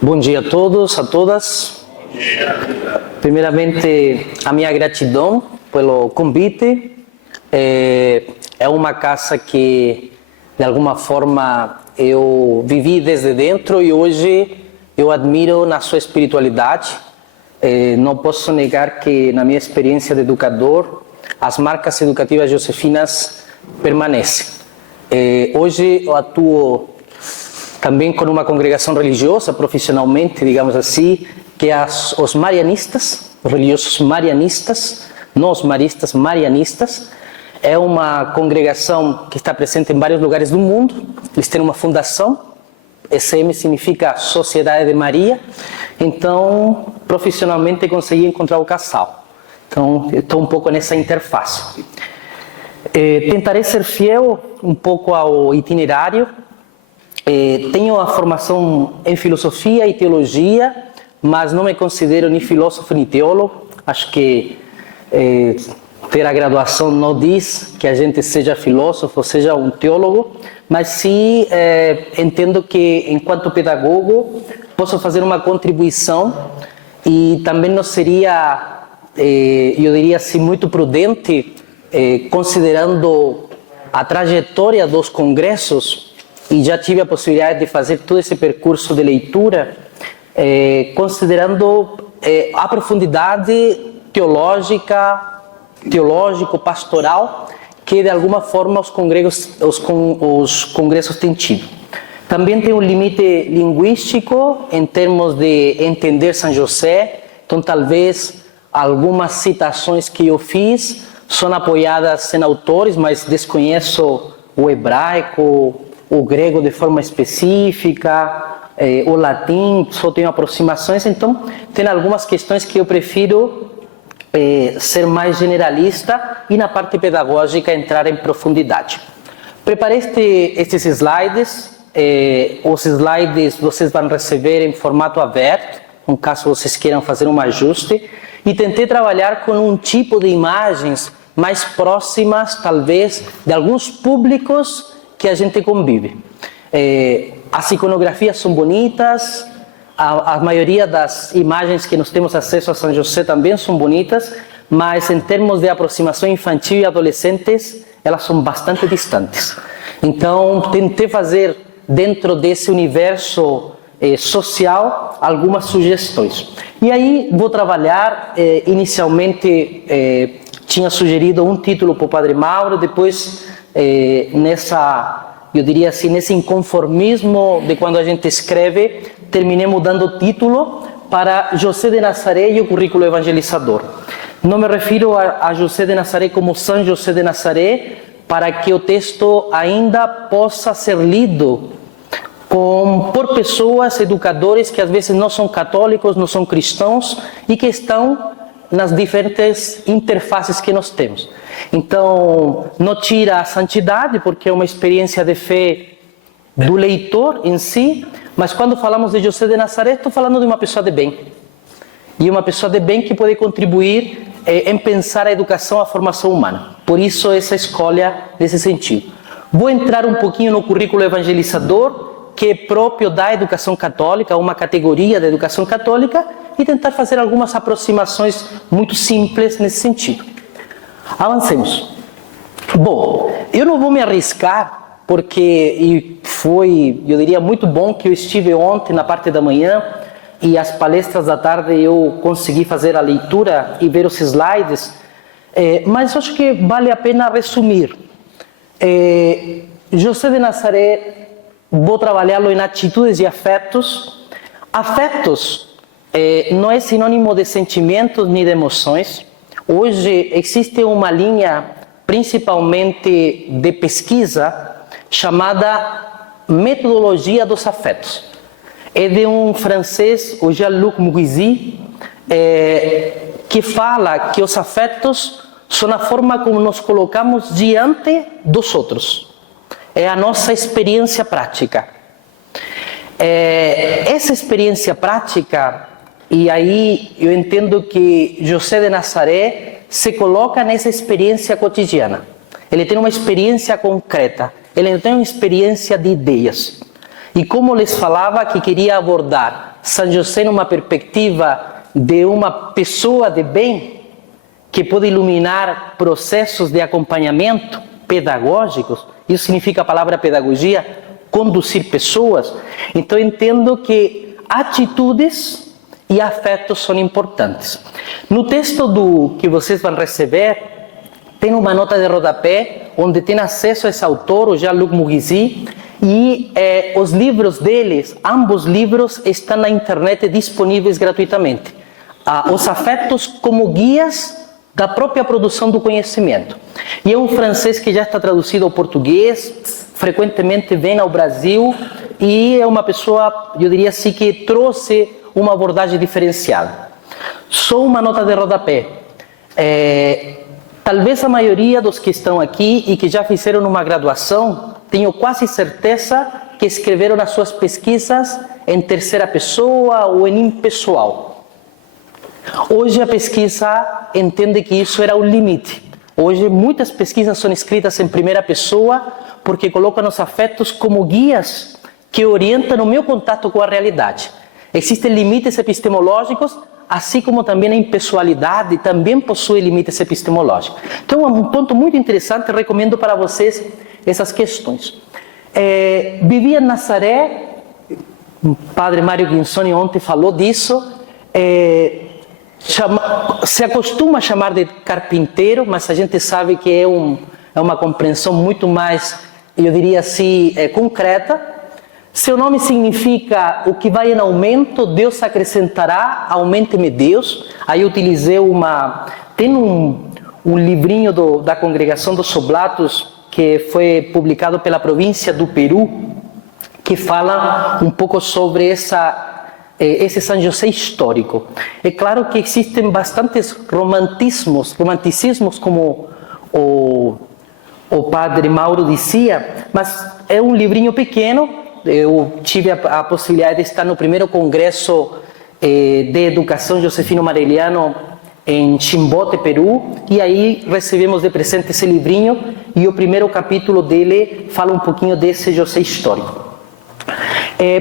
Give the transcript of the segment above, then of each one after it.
Bom dia a todos, a todas. Primeiramente, a minha gratidão pelo convite. É uma casa que, de alguma forma, eu vivi desde dentro e hoje eu admiro na sua espiritualidade. Não posso negar que, na minha experiência de educador, as marcas educativas josefinas permanecem. Hoje eu atuo também com uma congregação religiosa, profissionalmente, digamos assim, que é os marianistas, os religiosos marianistas, não os maristas, marianistas. É uma congregação que está presente em vários lugares do mundo. Eles têm uma fundação, SM significa Sociedade de Maria. Então, profissionalmente, consegui encontrar o casal. Então, eu estou um pouco nessa interface. Tentarei ser fiel um pouco ao itinerário. Tenho a formação em filosofia e teologia, mas não me considero nem filósofo nem teólogo. Acho que ter a graduação não diz que a gente seja filósofo, seja um teólogo, mas sim entendo que, enquanto pedagogo, posso fazer uma contribuição e também não seria, eu diria assim, muito prudente, considerando a trajetória dos congressos, e já tive a possibilidade de fazer todo esse percurso de leitura, considerando a profundidade teológico-pastoral que de alguma forma os congressos têm tido. Também tem um limite linguístico em termos de entender São José, então talvez algumas citações que eu fiz são apoiadas em autores, mas desconheço o hebraico, o grego de forma específica, o latim, só tenho aproximações, então tem algumas questões que eu prefiro ser mais generalista e na parte pedagógica entrar em profundidade. Preparei estes slides, os slides vocês vão receber em formato aberto, no caso vocês queiram fazer um ajuste, e tentei trabalhar com um tipo de imagens mais próximas, talvez, de alguns públicos que a gente convive. As iconografias são bonitas, a maioria das imagens que nós temos acesso a São José também são bonitas, mas em termos de aproximação infantil e adolescentes, elas são bastante distantes. Então, tentei fazer, dentro desse universo social, algumas sugestões. E aí, vou trabalhar, inicialmente, tinha sugerido um título para o Padre Mauro, depois, eu diria assim, nesse inconformismo de quando a gente escreve, terminei mudando o título para José de Nazaré e o currículo evangelizador. Não me refiro a José de Nazaré como São José de Nazaré, para que o texto ainda possa ser lido por pessoas, educadores que às vezes não são católicos, não são cristãos e que estão nas diferentes interfaces que nós temos. Então, não tira a santidade, porque é uma experiência de fé do leitor em si, mas quando falamos de José de Nazaré, estou falando de uma pessoa de bem. E uma pessoa de bem que pode contribuir em pensar a educação, a formação humana. Por isso, essa escolha nesse sentido. Vou entrar um pouquinho no currículo evangelizador, que é próprio da educação católica, uma categoria da educação católica, e tentar fazer algumas aproximações muito simples nesse sentido. Avancemos. Bom, eu não vou me arriscar, porque foi, eu diria, muito bom que eu estive ontem na parte da manhã e as palestras da tarde eu consegui fazer a leitura e ver os slides, mas acho que vale a pena resumir. José de Nazaré, vou trabalhá-lo em atitudes e afetos. Afetos não é sinônimo de sentimentos nem de emoções. Hoje existe uma linha, principalmente de pesquisa, chamada metodologia dos afetos. É de um francês, o Jean-Luc Mourisy, que fala que os afetos são a forma como nos colocamos diante dos outros. é a nossa experiência prática. Essa experiência prática, e aí eu entendo que José de Nazaré se coloca nessa experiência cotidiana. Ele tem uma experiência concreta, ele não tem uma experiência de ideias. E como lhes falava que queria abordar São José numa perspectiva de uma pessoa de bem, que pode iluminar processos de acompanhamento pedagógicos, isso significa a palavra pedagogia, conduzir pessoas. Então eu entendo que atitudes e afetos são importantes. No texto que vocês vão receber, tem uma nota de rodapé, onde tem acesso a esse autor, o Jean-Luc Muguizy, e os livros deles, ambos livros, estão na internet disponíveis gratuitamente. Os afetos como guias da própria produção do conhecimento. E é um francês que já está traduzido ao português, frequentemente vem ao Brasil, e é uma pessoa, eu diria assim, que trouxe uma abordagem diferenciada. Só uma nota de rodapé. Talvez a maioria dos que estão aqui e que já fizeram uma graduação, tenho quase certeza que escreveram as suas pesquisas em terceira pessoa ou em impessoal. Hoje a pesquisa entende que isso era o limite. Hoje muitas pesquisas são escritas em primeira pessoa porque colocam os afetos como guias que orientam o meu contato com a realidade. Existem limites epistemológicos, assim como também a impessoalidade também possui limites epistemológicos. Então, um ponto muito interessante, recomendo para vocês essas questões. Vivia em Nazaré, o padre Mário Guinzoni ontem falou disso, se acostuma a chamar de carpinteiro, mas a gente sabe que é uma compreensão muito mais, eu diria assim, concreta. Seu nome significa o que vai em aumento, Deus acrescentará, aumente-me Deus. Aí eu utilizei tem um livrinho da Congregação dos Oblatos, que foi publicado pela província do Peru, que fala um pouco sobre esse São José histórico. É claro que existem bastantes romanticismos, como o padre Mauro dizia, mas é um livrinho pequeno. Eu tive a possibilidade de estar no primeiro congresso de educação Josefino Mareliano em Chimbote, Peru, e aí recebemos de presente esse livrinho, e o primeiro capítulo dele fala um pouquinho desse José histórico.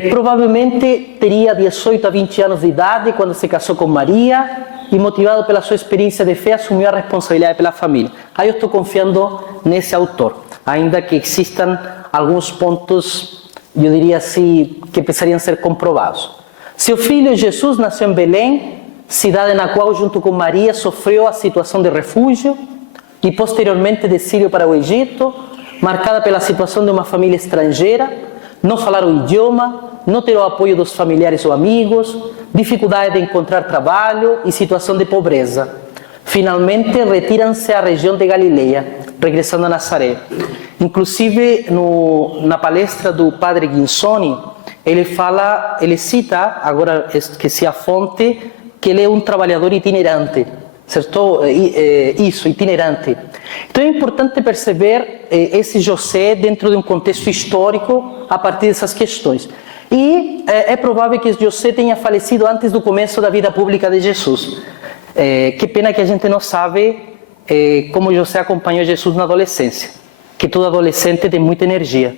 Provavelmente teria 18 a 20 anos de idade quando se casou com Maria, e motivado pela sua experiência de fé, assumiu a responsabilidade pela família. Aí eu estou confiando nesse autor, ainda que existam alguns pontos, eu diria assim, que precisariam ser comprovados. Seu filho Jesus nasceu em Belém, cidade na qual, junto com Maria, sofreu a situação de refúgio e posteriormente de exílio para o Egito, marcada pela situação de uma família estrangeira, não falar o idioma, não ter o apoio dos familiares ou amigos, dificuldade de encontrar trabalho e situação de pobreza. Finalmente, retiram-se à região de Galileia, regressando a Nazaré. Inclusive, na palestra do padre Guinzoni, ele cita, agora esqueci a fonte, que ele é um trabalhador itinerante, certo? Isso, itinerante. Então é importante perceber esse José dentro de um contexto histórico a partir dessas questões. E é provável que José tenha falecido antes do começo da vida pública de Jesus. Que pena que a gente não sabe como José acompanhou Jesus na adolescência, que todo adolescente tem muita energia.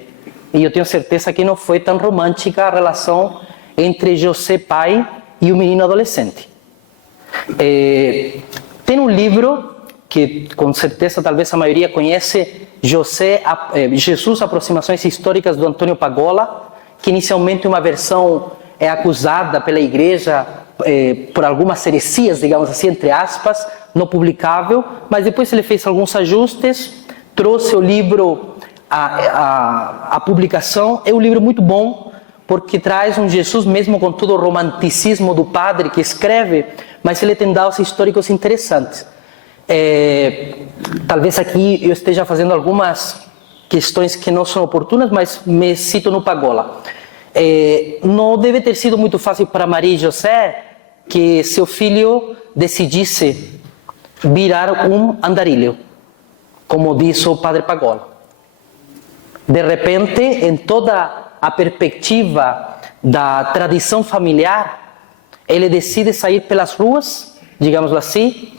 E eu tenho certeza que não foi tão romântica a relação entre José pai e o menino adolescente. Tem um livro que com certeza talvez a maioria conhece, Jesus, Aproximações Históricas, do Antônio Pagola, que inicialmente uma versão é acusada pela igreja por algumas heresias, digamos assim, entre aspas, não publicável, mas depois ele fez alguns ajustes, trouxe o livro à publicação. É um livro muito bom, porque traz um Jesus, mesmo com todo o romanticismo do padre que escreve, mas ele tem dados históricos interessantes. Talvez aqui eu esteja fazendo algumas questões que não são oportunas, mas me cito no Pagola. Não deve ter sido muito fácil para Maria e José que seu filho decidisse virar um andarilho, como diz o padre Pagola. De repente, em toda a perspectiva da tradição familiar, ele decide sair pelas ruas, digamos assim.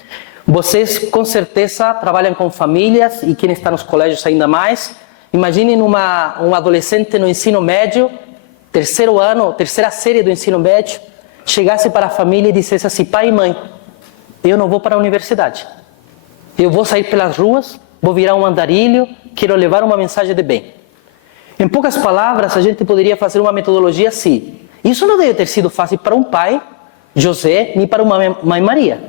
Vocês, com certeza, trabalham com famílias e quem está nos colégios ainda mais. Imaginem um adolescente no ensino médio, terceiro ano, terceira série do ensino médio, chegasse para a família e dissesse assim: pai e mãe, eu não vou para a universidade. Eu vou sair pelas ruas, vou virar um andarilho, quero levar uma mensagem de bem. Em poucas palavras, a gente poderia fazer uma metodologia assim. Isso não deve ter sido fácil para um pai, José, nem para uma mãe Maria.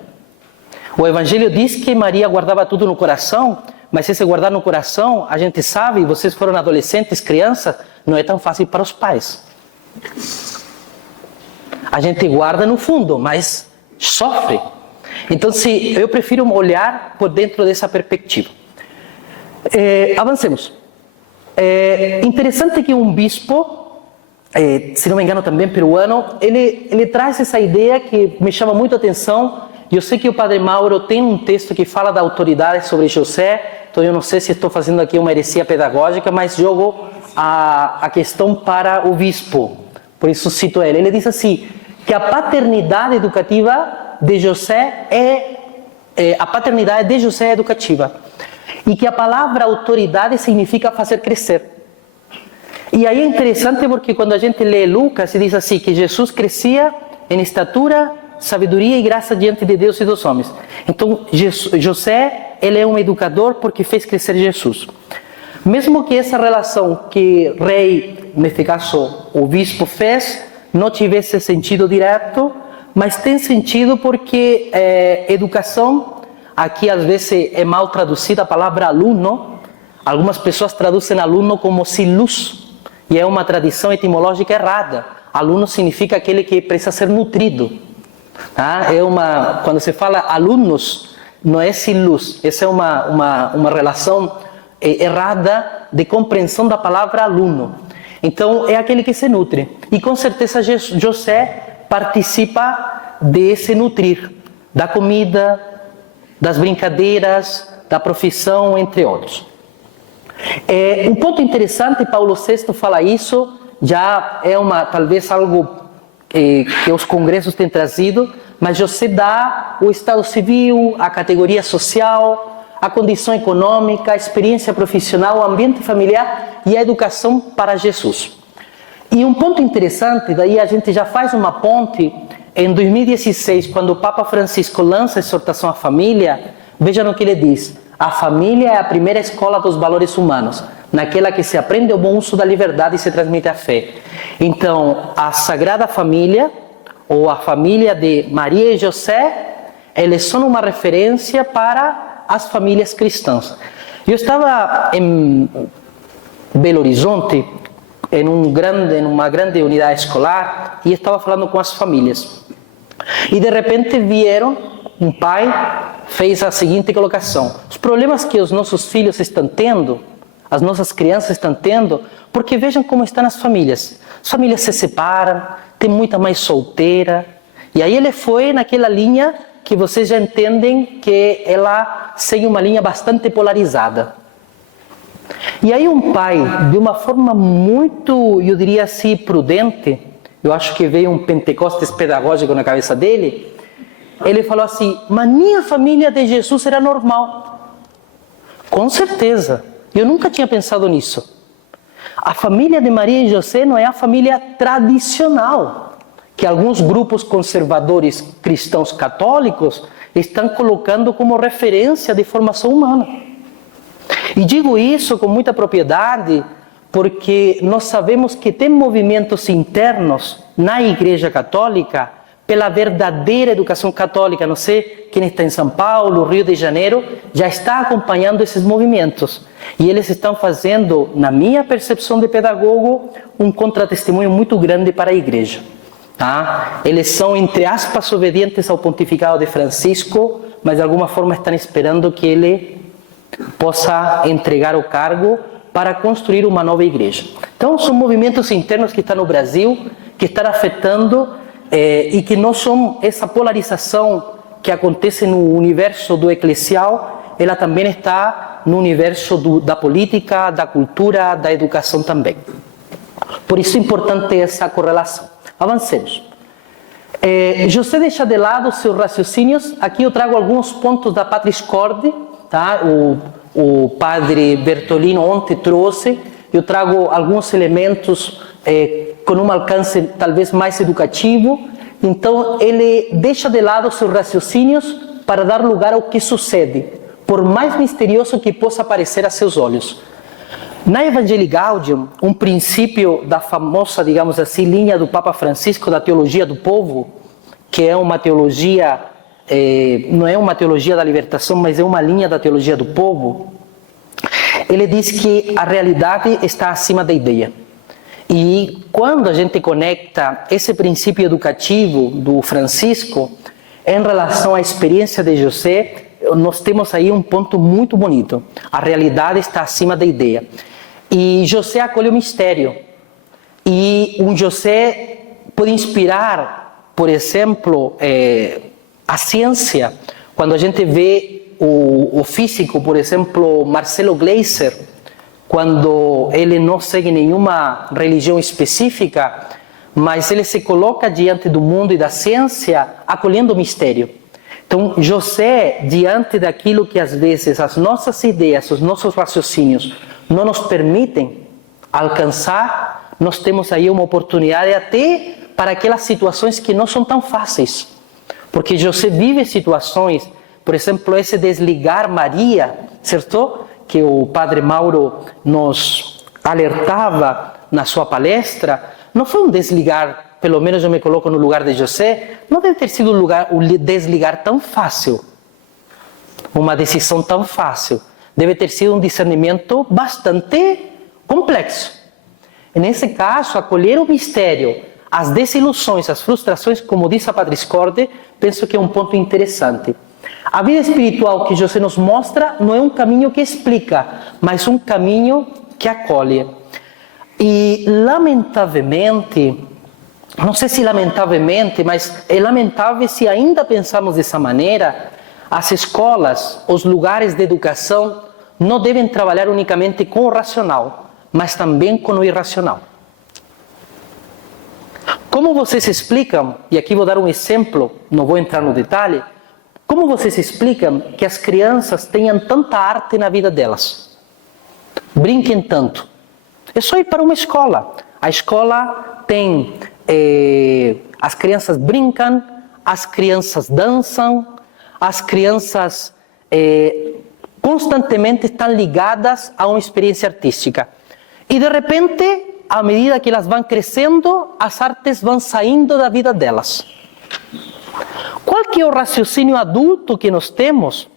O Evangelho diz que Maria guardava tudo no coração, mas se guardar no coração, a gente sabe, vocês foram adolescentes, crianças, não é tão fácil para os pais. A gente guarda no fundo, mas sofre. Então, eu prefiro olhar por dentro dessa perspectiva. Avancemos. É interessante que um bispo, se não me engano também peruano, ele traz essa ideia que me chama muito a atenção. Eu sei que o Padre Mauro tem um texto que fala da autoridade sobre José, então eu não sei se estou fazendo aqui uma heresia pedagógica, mas jogo a questão para o bispo, por isso cito ele. Ele diz assim, que a paternidade educativa de José a paternidade de José é educativa, e que a palavra autoridade significa fazer crescer. E aí é interessante porque quando a gente lê Lucas, diz assim, que Jesus crescia em estatura, sabedoria e graça diante de Deus e dos homens. Então, José, ele é um educador porque fez crescer Jesus. Mesmo que essa relação que rei, neste caso o bispo, fez, não tivesse sentido direto, mas tem sentido porque educação, aqui às vezes é mal traduzida a palavra aluno. Algumas pessoas traduzem aluno como silus, e é uma tradição etimológica errada. Aluno significa aquele que precisa ser nutrido. Quando se fala alunos, não é silus. Essa é uma relação errada de compreensão da palavra aluno. Então, é aquele que se nutre. E com certeza José participa desse nutrir, da comida, das brincadeiras, da profissão, entre outros. Um ponto interessante, Paulo VI fala isso, já é talvez algo que os congressos têm trazido, mas José dá o estado civil, a categoria social, a condição econômica, a experiência profissional, o ambiente familiar e a educação para Jesus. E um ponto interessante, daí a gente já faz uma ponte, em 2016, quando o Papa Francisco lança a exortação à família, veja no que ele diz: a família é a primeira escola dos valores humanos, naquela que se aprende o bom uso da liberdade e se transmite a fé. Então, a Sagrada Família, ou a família de Maria e José, eles são uma referência para as famílias cristãs. Eu estava em Belo Horizonte, em uma grande unidade escolar, e estava falando com as famílias. E de repente vieram, um pai fez a seguinte colocação: os problemas que os nossos filhos estão tendo, as nossas crianças estão tendo, porque vejam como estão as famílias. As famílias se separam, tem muita mãe solteira. E aí ele foi naquela linha que vocês já entendem que ela segue uma linha bastante polarizada. E aí um pai, de uma forma muito, eu diria assim, prudente, eu acho que veio um Pentecostes pedagógico na cabeça dele, ele falou assim: mas minha família de Jesus era normal. Com certeza, eu nunca tinha pensado nisso. A família de Maria e José não é a família tradicional, que alguns grupos conservadores cristãos católicos estão colocando como referência de formação humana. E digo isso com muita propriedade, porque nós sabemos que tem movimentos internos na Igreja Católica pela verdadeira educação católica. Não sei quem está em São Paulo, Rio de Janeiro, já está acompanhando esses movimentos. E eles estão fazendo, na minha percepção de pedagogo, um contratestemunho muito grande para a Igreja. Eles são, entre aspas, obedientes ao pontificado de Francisco, mas de alguma forma estão esperando que ele possa entregar o cargo para construir uma nova igreja. Então, são movimentos internos que estão no Brasil, que estão afetando e que não são essa polarização que acontece no universo do eclesial, ela também está no universo da política, da cultura, da educação também. Por isso é importante essa correlação. Avancemos. José deixa de lado seus raciocínios. Aqui eu trago alguns pontos da Patris Corde, tá? O padre Bertolino ontem trouxe. Eu trago alguns elementos com um alcance talvez mais educativo. Então, ele deixa de lado seus raciocínios para dar lugar ao que sucede, por mais misterioso que possa parecer a seus olhos. Na Evangelii Gaudium, um princípio da famosa, digamos assim, linha do Papa Francisco da teologia do povo, que é uma teologia, não é uma teologia da libertação, mas é uma linha da teologia do povo, ele diz que a realidade está acima da ideia. E quando a gente conecta esse princípio educativo do Francisco em relação à experiência de José, nós temos aí um ponto muito bonito. A realidade está acima da ideia. E José acolhe o mistério. E um José pode inspirar, por exemplo, a ciência. Quando a gente vê o físico, por exemplo, Marcelo Gleiser, quando ele não segue nenhuma religião específica, mas ele se coloca diante do mundo e da ciência, acolhendo o mistério. Então, José, diante daquilo que às vezes as nossas ideias, os nossos raciocínios não nos permitem alcançar, nós temos aí uma oportunidade até para aquelas situações que não são tão fáceis. Porque José vive situações, por exemplo, esse desligar Maria, certo? Que o padre Mauro nos alertava na sua palestra, não foi um desligar, pelo menos eu me coloco no lugar de José, não deve ter sido um desligar tão fácil, uma decisão tão fácil. Deve ter sido um discernimento bastante complexo. E nesse caso, acolher o mistério, as desilusões, as frustrações, como diz a Patris Corde, penso que é um ponto interessante. A vida espiritual que José nos mostra não é um caminho que explica, mas um caminho que acolhe. E lamentavelmente, não sei se lamentavelmente, mas é lamentável se ainda pensamos dessa maneira, as escolas, os lugares de educação não devem trabalhar unicamente com o racional, mas também com o irracional. Como vocês explicam, e aqui vou dar um exemplo, não vou entrar no detalhe, como vocês explicam que as crianças tenham tanta arte na vida delas? Brinquem tanto. É só ir para uma escola. A escola tem... as crianças brincam, as crianças dançam, as crianças constantemente estão ligadas a uma experiência artística. E de repente, à medida que elas vão crescendo, as artes vão saindo da vida delas. Qual que é o raciocínio adulto que nós temos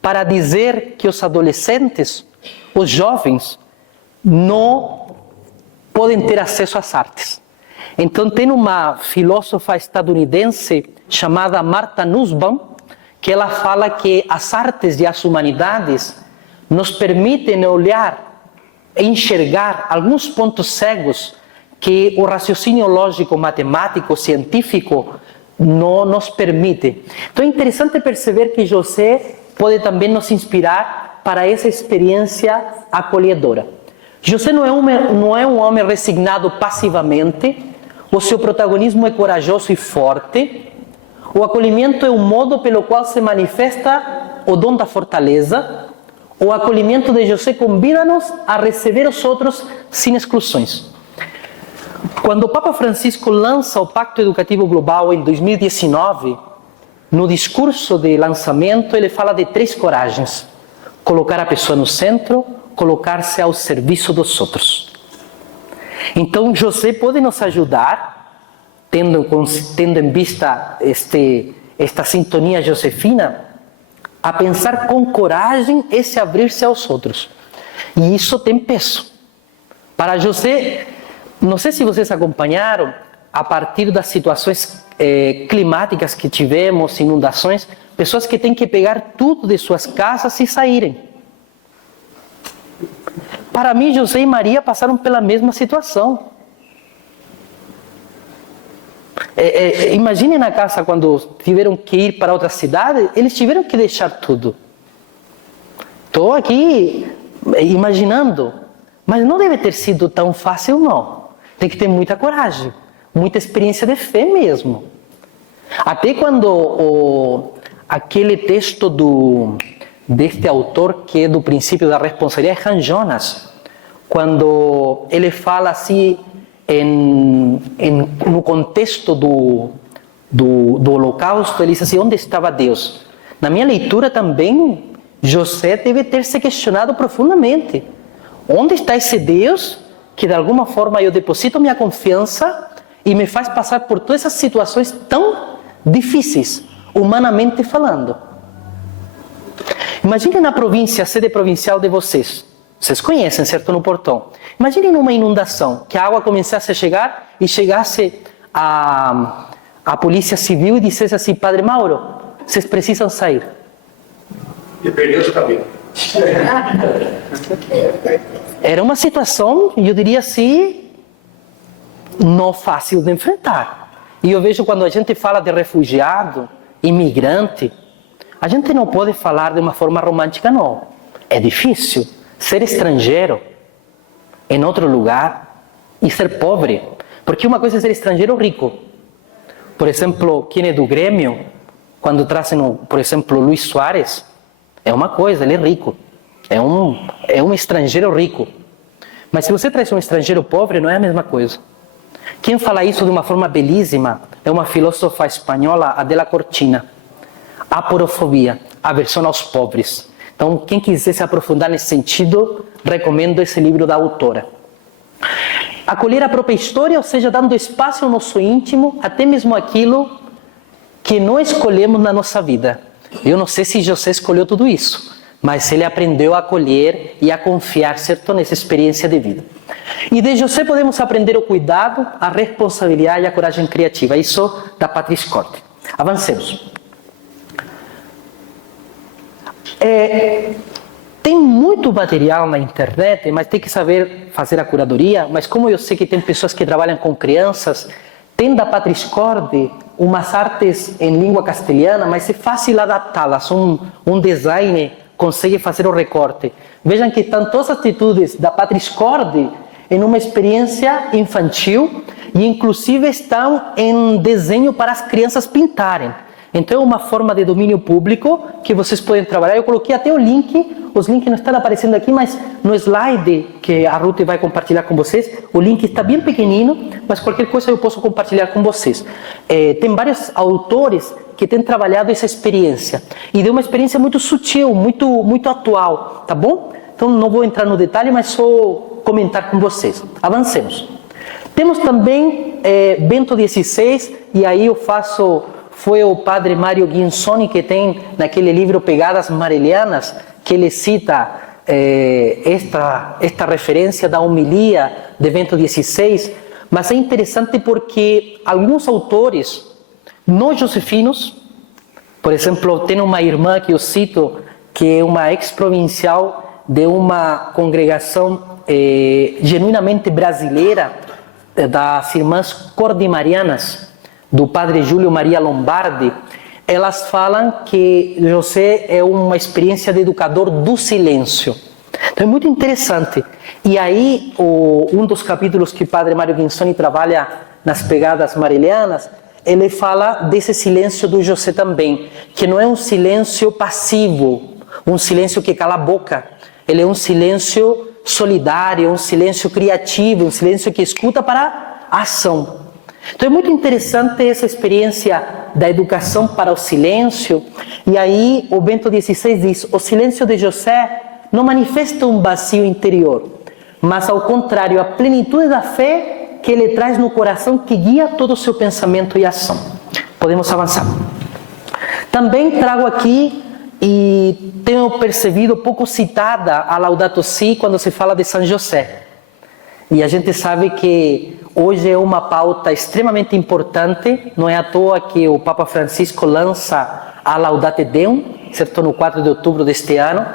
para dizer que os adolescentes, os jovens, não podem ter acesso às artes? Então tem uma filósofa estadunidense chamada Martha Nussbaum, que ela fala que as artes e as humanidades nos permitem olhar e enxergar alguns pontos cegos que o raciocínio lógico, matemático, científico não nos permite. Então é interessante perceber que José pode também nos inspirar para essa experiência acolhedora. José não é um homem resignado passivamente, o seu protagonismo é corajoso e forte, o acolhimento é o modo pelo qual se manifesta o dom da fortaleza, o acolhimento de José convida-nos a receber os outros sem exclusões. Quando o Papa Francisco lança o Pacto Educativo Global em 2019, no discurso de lançamento ele fala de 3 coragens: colocar a pessoa no centro, colocar-se ao serviço dos outros. Então José pode nos ajudar, tendo em vista esta sintonia josefina, a pensar com coragem esse abrir-se aos outros. E isso tem peso. Para José, não sei se vocês acompanharam, a partir das situações climáticas que tivemos, inundações, pessoas que têm que pegar tudo de suas casas e saírem. Para mim, José e Maria passaram pela mesma situação. Imaginem na casa quando tiveram que ir para outra cidade, eles tiveram que deixar tudo. Estou aqui imaginando, mas não deve ter sido tão fácil, não. Tem que ter muita coragem, muita experiência de fé mesmo. Até quando aquele texto deste autor, que é do princípio da responsabilidade, Hans Jonas, quando ele fala assim, no contexto do holocausto, ele diz assim, onde estava Deus? Na minha leitura também, José deve ter se questionado profundamente. Onde está esse Deus que de alguma forma eu deposito minha confiança e me faz passar por todas essas situações tão difíceis, humanamente falando? Imagine na província, a sede provincial de vocês. Vocês conhecem, certo, no Portão. Imagine numa inundação, que a água começasse a chegar e chegasse a polícia civil e dissesse assim, Padre Mauro, vocês precisam sair. E perdeu seu cabelo. Era uma situação, eu diria assim, não fácil de enfrentar. E eu vejo quando a gente fala de refugiado, imigrante, a gente não pode falar de uma forma romântica, não. É difícil ser estrangeiro em outro lugar e ser pobre. Porque uma coisa é ser estrangeiro rico. Por exemplo, quem é do Grêmio, quando trazem, por exemplo, Luís Soares, é uma coisa, ele é rico. É um estrangeiro rico. Mas se você traz um estrangeiro pobre, não é a mesma coisa. Quem fala isso de uma forma belíssima é uma filósofa espanhola, Adela Cortina. Aporofobia, aversão aos pobres. Então, quem quiser se aprofundar nesse sentido, recomendo esse livro da autora. Acolher a própria história, ou seja, dando espaço ao nosso íntimo, até mesmo aquilo que não escolhemos na nossa vida. Eu não sei se José escolheu tudo isso, mas ele aprendeu a acolher e a confiar, certo, nessa experiência de vida. E de José podemos aprender o cuidado, a responsabilidade e a coragem criativa. Isso da Pátria Escorte. Avancemos. Tem muito material na internet, mas tem que saber fazer a curadoria. Mas como eu sei que tem pessoas que trabalham com crianças, tem da Pátria Escorte umas artes em língua castelhana, mas é fácil adaptá-las. Um designer consegue fazer o recorte. Vejam que estão todas as atitudes da Pátria Escorte em uma experiência infantil e inclusive estão em desenho para as crianças pintarem. Então é uma forma de domínio público que vocês podem trabalhar. Eu coloquei até o link, os links não estão aparecendo aqui, mas no slide que a Ruth vai compartilhar com vocês, o link está bem pequenino, mas qualquer coisa eu posso compartilhar com vocês. Tem vários autores que têm trabalhado essa experiência, e de uma experiência muito sutil, muito atual, tá bom? Então não vou entrar no detalhe, mas só comentar com vocês. Avancemos. Temos também Bento XVI, e aí foi o padre Mário Guinsoni que tem naquele livro Pegadas Marelianas, que ele cita esta referência da homilia de Bento XVI, mas é interessante porque alguns autores não josefinos, por exemplo, tem uma irmã que eu cito, que é uma ex-provincial de uma congregação genuinamente brasileira, das irmãs Cordimarianas, do padre Júlio Maria Lombardi. Elas falam que José é uma experiência de educador do silêncio. Então é muito interessante. E aí, um dos capítulos que o padre Mário Guinsoni trabalha nas Pegadas Marelianas, ele fala desse silêncio do José também, que não é um silêncio passivo, um silêncio que cala a boca. Ele é um silêncio solidário, um silêncio criativo, um silêncio que escuta para a ação. Então é muito interessante essa experiência da educação para o silêncio. E aí o Bento XVI diz: o silêncio de José não manifesta um vazio interior, mas ao contrário, a plenitude da fé que ele traz no coração, que guia todo o seu pensamento e ação. Podemos avançar. Também trago aqui, e tenho percebido pouco citada a Laudato Si quando se fala de São José. E a gente sabe que hoje é uma pauta extremamente importante, não é à toa que o Papa Francisco lança a Laudate Deum, certo? No 4 de outubro deste ano.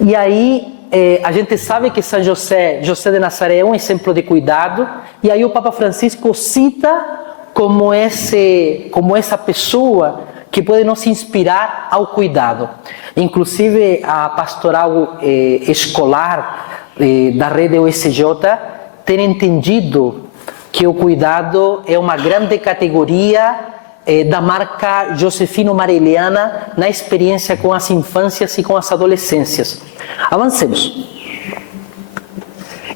E aí a gente sabe que São José de Nazaré é um exemplo de cuidado, e aí o Papa Francisco cita como essa pessoa que pode nos inspirar ao cuidado. Inclusive, a pastoral escolar da rede USJ tem entendido que o cuidado é uma grande categoria da marca Josefino-Mareliana na experiência com as infâncias e com as adolescências. Avancemos.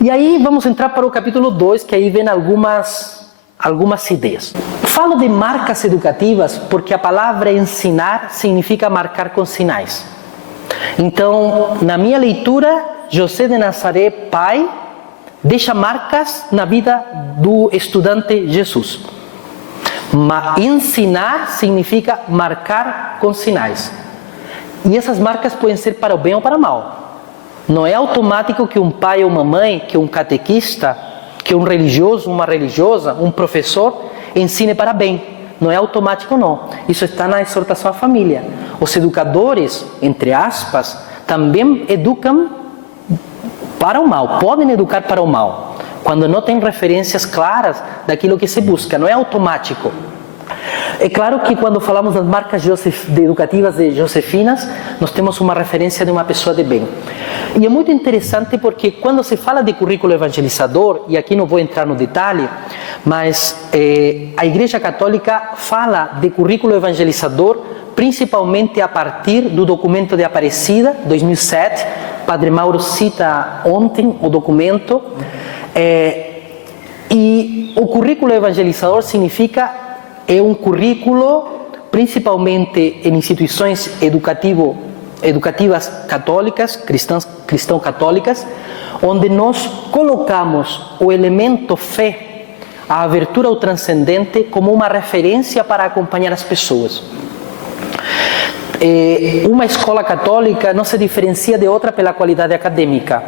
E aí vamos entrar para o capítulo 2, que aí vem algumas ideias. Falo de marcas educativas porque a palavra ensinar significa marcar com sinais. Então, na minha leitura, José de Nazaré, pai, deixa marcas na vida do estudante Jesus. Ensinar significa marcar com sinais. E essas marcas podem ser para o bem ou para o mal. Não é automático que um pai ou uma mãe, que um catequista, que um religioso, uma religiosa, um professor ensine para bem. Não é automático, não. Isso está na exortação à família. Os educadores, entre aspas, também educam para o mal, podem educar para o mal, quando não tem referências claras daquilo que se busca, não é automático. É claro que quando falamos das marcas educativas de Josefinas, nós temos uma referência de uma pessoa de bem. E é muito interessante porque quando se fala de currículo evangelizador, e aqui não vou entrar no detalhe, mas a Igreja Católica fala de currículo evangelizador principalmente a partir do documento de Aparecida, 2007, Padre Mauro cita ontem o documento, e o currículo evangelizador significa, é um currículo principalmente em instituições educativas católicas, cristão-católicas, onde nós colocamos o elemento fé, a abertura ao transcendente, como uma referência para acompanhar as pessoas. Uma escola católica não se diferencia de outra pela qualidade acadêmica,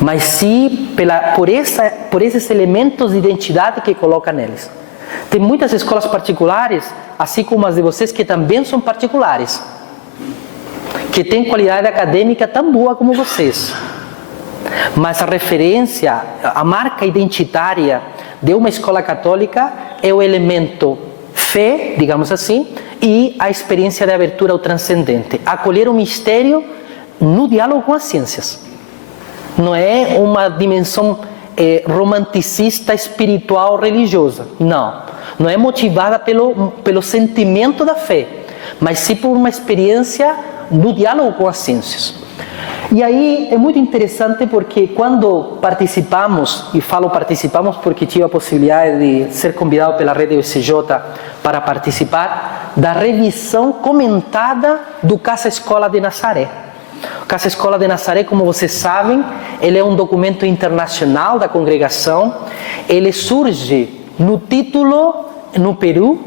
mas sim por esses elementos de identidade que coloca neles. Tem muitas escolas particulares, assim como as de vocês, que também são particulares, que têm qualidade acadêmica tão boa como vocês. Mas a referência, a marca identitária de uma escola católica é o elemento fé, digamos assim, e a experiência de abertura ao transcendente. Acolher o mistério no diálogo com as ciências. Não é uma dimensão romanticista, espiritual, religiosa. Não. Não é motivada pelo sentimento da fé, mas sim por uma experiência no diálogo com as ciências. E aí é muito interessante porque quando participamos, e falo participamos porque tive a possibilidade de ser convidado pela Rede USJ para participar da revisão comentada do Casa Escola de Nazaré. O Casa Escola de Nazaré, como vocês sabem, ele é um documento internacional da congregação. Ele surge no título no Peru,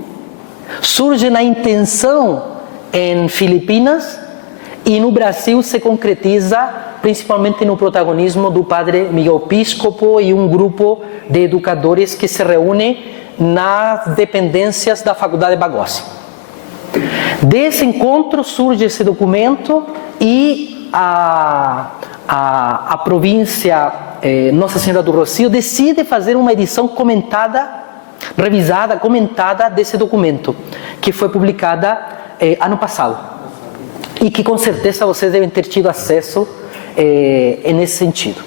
surge na intenção em Filipinas e no Brasil se concretiza principalmente no protagonismo do padre Miguel Piscopo e um grupo de educadores que se reúne nas dependências da Faculdade Bagossi. Desse encontro surge esse documento e a província Nossa Senhora do Rocio decide fazer uma edição comentada, revisada, comentada desse documento, que foi publicada ano passado. E que com certeza vocês devem ter tido acesso nesse sentido.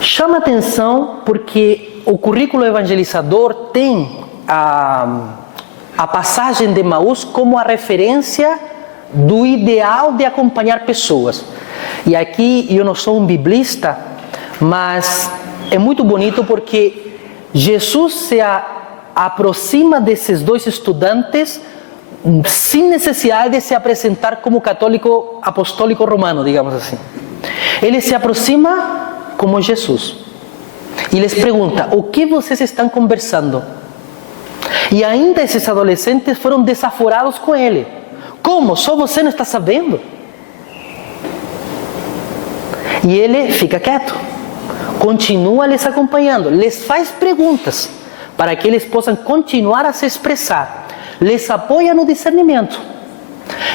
Chama atenção porque o currículo evangelizador tem a passagem de Emaús como a referência do ideal de acompanhar pessoas. E aqui eu não sou um biblista, mas é muito bonito porque Jesus se aproxima desses dois estudantes sem necessidade de se apresentar como católico apostólico romano, digamos assim. Ele se aproxima como Jesus e lhes pergunta: o que vocês estão conversando? E ainda esses adolescentes foram desaforados com ele. Como? Só você não está sabendo? E ele fica quieto, continua lhes acompanhando, lhes faz perguntas para que eles possam continuar a se expressar, lhes apoia no discernimento.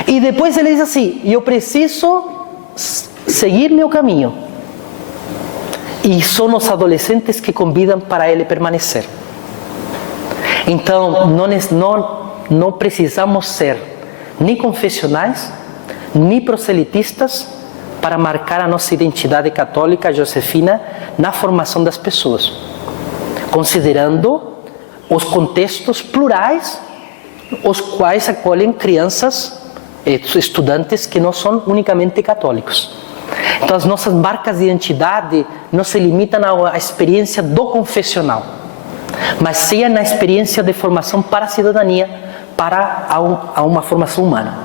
E depois ele diz assim: eu preciso seguir meu caminho. E são os adolescentes que convidam para ele permanecer. Então, não precisamos ser nem confessionais, nem proselitistas para marcar a nossa identidade católica josefina na formação das pessoas, considerando os contextos plurais, os quais acolhem crianças, estudantes que não são unicamente católicos. Então, as nossas marcas de identidade não se limitam à experiência do confessional, mas sim na experiência de formação para a cidadania, para uma formação humana.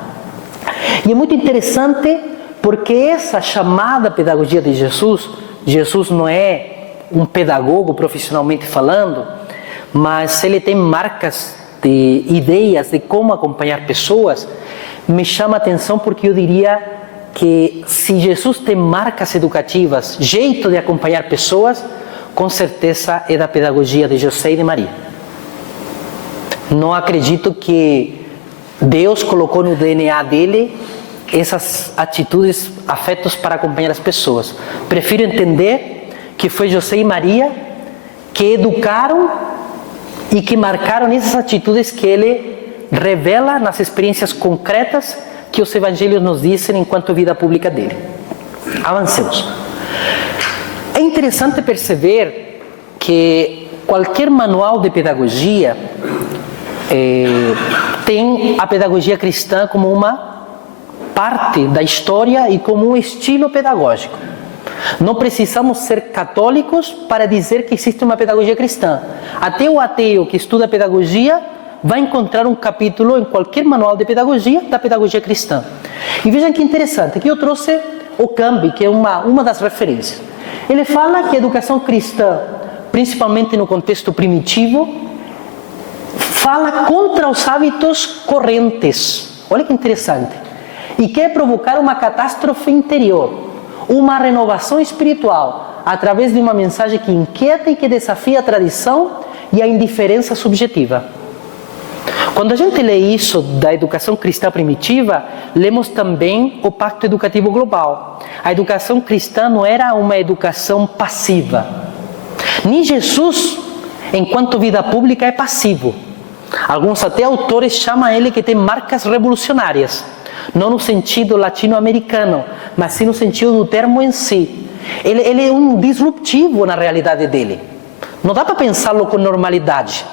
E é muito interessante porque essa chamada pedagogia de Jesus, Jesus não é um pedagogo profissionalmente falando, mas ele tem marcas de ideias de como acompanhar pessoas. Me chama a atenção porque eu diria que se Jesus tem marcas educativas, jeito de acompanhar pessoas, com certeza é da pedagogia de José e de Maria. Não acredito que Deus colocou no DNA dele essas atitudes, afetos para acompanhar as pessoas. Prefiro entender que foi José e Maria que educaram e que marcaram essas atitudes que ele revela nas experiências concretas que os evangelhos nos dizem enquanto vida pública dele. Avancemos. É interessante perceber que qualquer manual de pedagogia tem a pedagogia cristã como uma parte da história e como um estilo pedagógico. Não precisamos ser católicos para dizer que existe uma pedagogia cristã. Até o ateu que estuda pedagogia vai encontrar um capítulo em qualquer manual de pedagogia da pedagogia cristã. E vejam que interessante, aqui eu trouxe o Cambi, que é uma das referências. Ele fala que a educação cristã, principalmente no contexto primitivo, fala contra os hábitos correntes. Olha que interessante. E quer provocar uma catástrofe interior, uma renovação espiritual, através de uma mensagem que inquieta e que desafia a tradição e a indiferença subjetiva. Quando a gente lê isso da educação cristã primitiva, lemos também o Pacto Educativo Global. A educação cristã não era uma educação passiva. Nem Jesus, enquanto vida pública, é passivo. Alguns até autores chamam ele que tem marcas revolucionárias. Não no sentido latino-americano, mas sim no sentido do termo em si. Ele é um disruptivo na realidade dele. Não dá para pensá-lo com normalidade.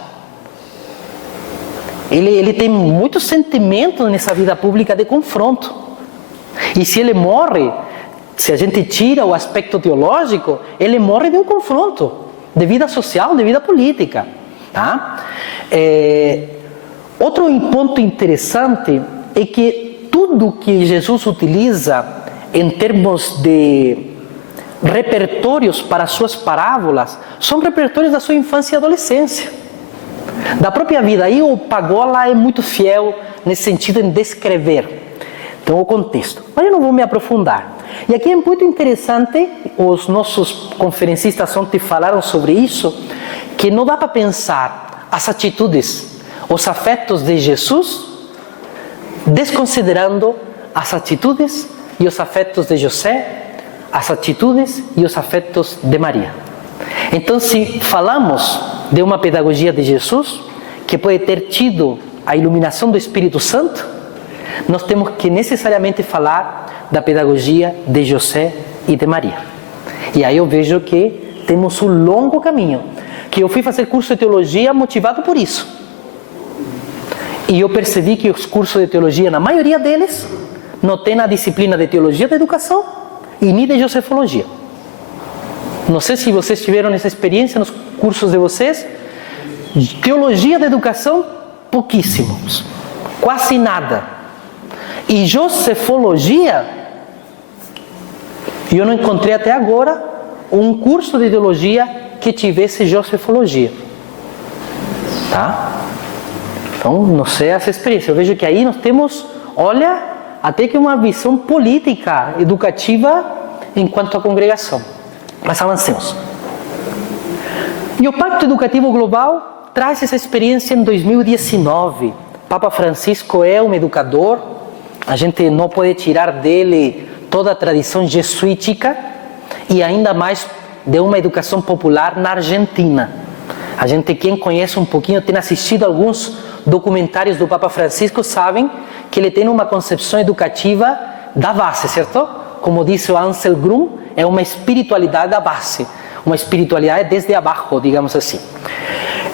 Ele tem muito sentimento nessa vida pública de confronto. E se ele morre, se a gente tira o aspecto teológico, ele morre de um confronto, de vida social, de vida política. Tá? Outro ponto interessante é que tudo que Jesus utiliza em termos de repertórios para suas parábolas são repertórios da sua infância e adolescência. Da própria vida. Aí o Pagola é muito fiel nesse sentido em descrever. Então, o contexto. Mas eu não vou me aprofundar. E aqui é muito interessante, os nossos conferencistas ontem falaram sobre isso, que não dá para pensar as atitudes, os afetos de Jesus, desconsiderando as atitudes e os afetos de José, as atitudes e os afetos de Maria. Então, se falamos de uma pedagogia de Jesus, que pode ter tido a iluminação do Espírito Santo, nós temos que necessariamente falar da pedagogia de José e de Maria. E aí eu vejo que temos um longo caminho, que eu fui fazer curso de teologia motivado por isso. E eu percebi que os cursos de teologia, na maioria deles, não tem a disciplina de teologia da educação e nem de josefologia. Não sei se vocês tiveram essa experiência nos cursos de vocês. Teologia da educação, pouquíssimos, quase nada. E josefologia, eu não encontrei até agora um curso de teologia que tivesse josefologia. Tá? Então, não sei essa experiência. Eu vejo que aí nós temos, olha, até que uma visão política, educativa, enquanto a congregação. Mas avancemos. E o Pacto Educativo Global traz essa experiência em 2019. Papa Francisco é um educador, a gente não pode tirar dele toda a tradição jesuítica e ainda mais de uma educação popular na Argentina. A gente, quem conhece um pouquinho, tem assistido alguns documentários do Papa Francisco sabem que ele tem uma concepção educativa da base, certo? Como disse o Ansel Grum, é uma espiritualidade da base, uma espiritualidade desde abaixo, digamos assim.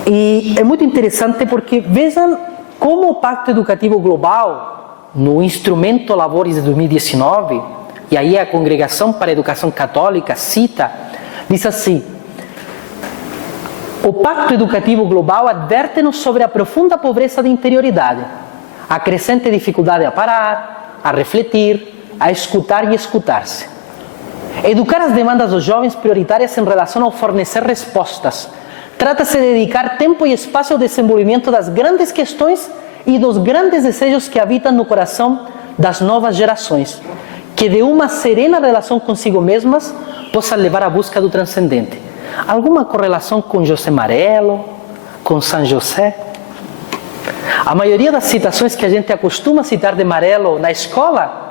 E é muito interessante porque vejam como o Pacto Educativo Global, no instrumento Labores de 2019, e aí a Congregação para a Educação Católica cita, diz assim: o Pacto Educativo Global adverte-nos sobre a profunda pobreza de interioridade, a crescente dificuldade a parar, a refletir, a escutar e escutar-se. Educar as demandas dos jovens prioritárias em relação ao fornecer respostas. Trata-se de dedicar tempo e espaço ao desenvolvimento das grandes questões e dos grandes desejos que habitam no coração das novas gerações, que de uma serena relação consigo mesmas possam levar à busca do transcendente. Alguma correlação com José Marello, com São José? A maioria das citações que a gente acostuma citar de Marello na escola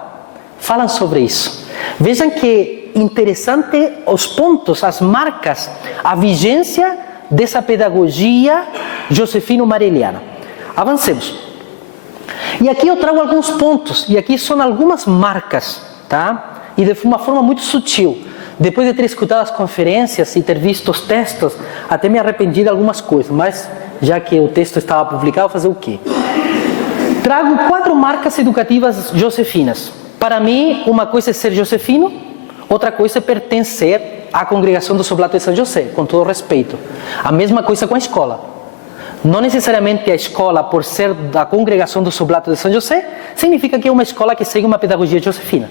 falam sobre isso. Vejam que interessante os pontos, as marcas, a vigência dessa pedagogia josefino-mareliana. Avancemos. E aqui eu trago alguns pontos, e aqui são algumas marcas, tá? E de uma forma muito sutil. Depois de ter escutado as conferências e ter visto os textos, até me arrependi de algumas coisas, mas já que o texto estava publicado, fazer o quê? Trago 4 marcas educativas josefinas. Para mim, uma coisa é ser josefino, outra coisa é pertencer à Congregação do Oblato de São José, com todo respeito. A mesma coisa com a escola. Não necessariamente a escola, por ser da Congregação do Oblato de São José, significa que é uma escola que segue uma pedagogia josefina.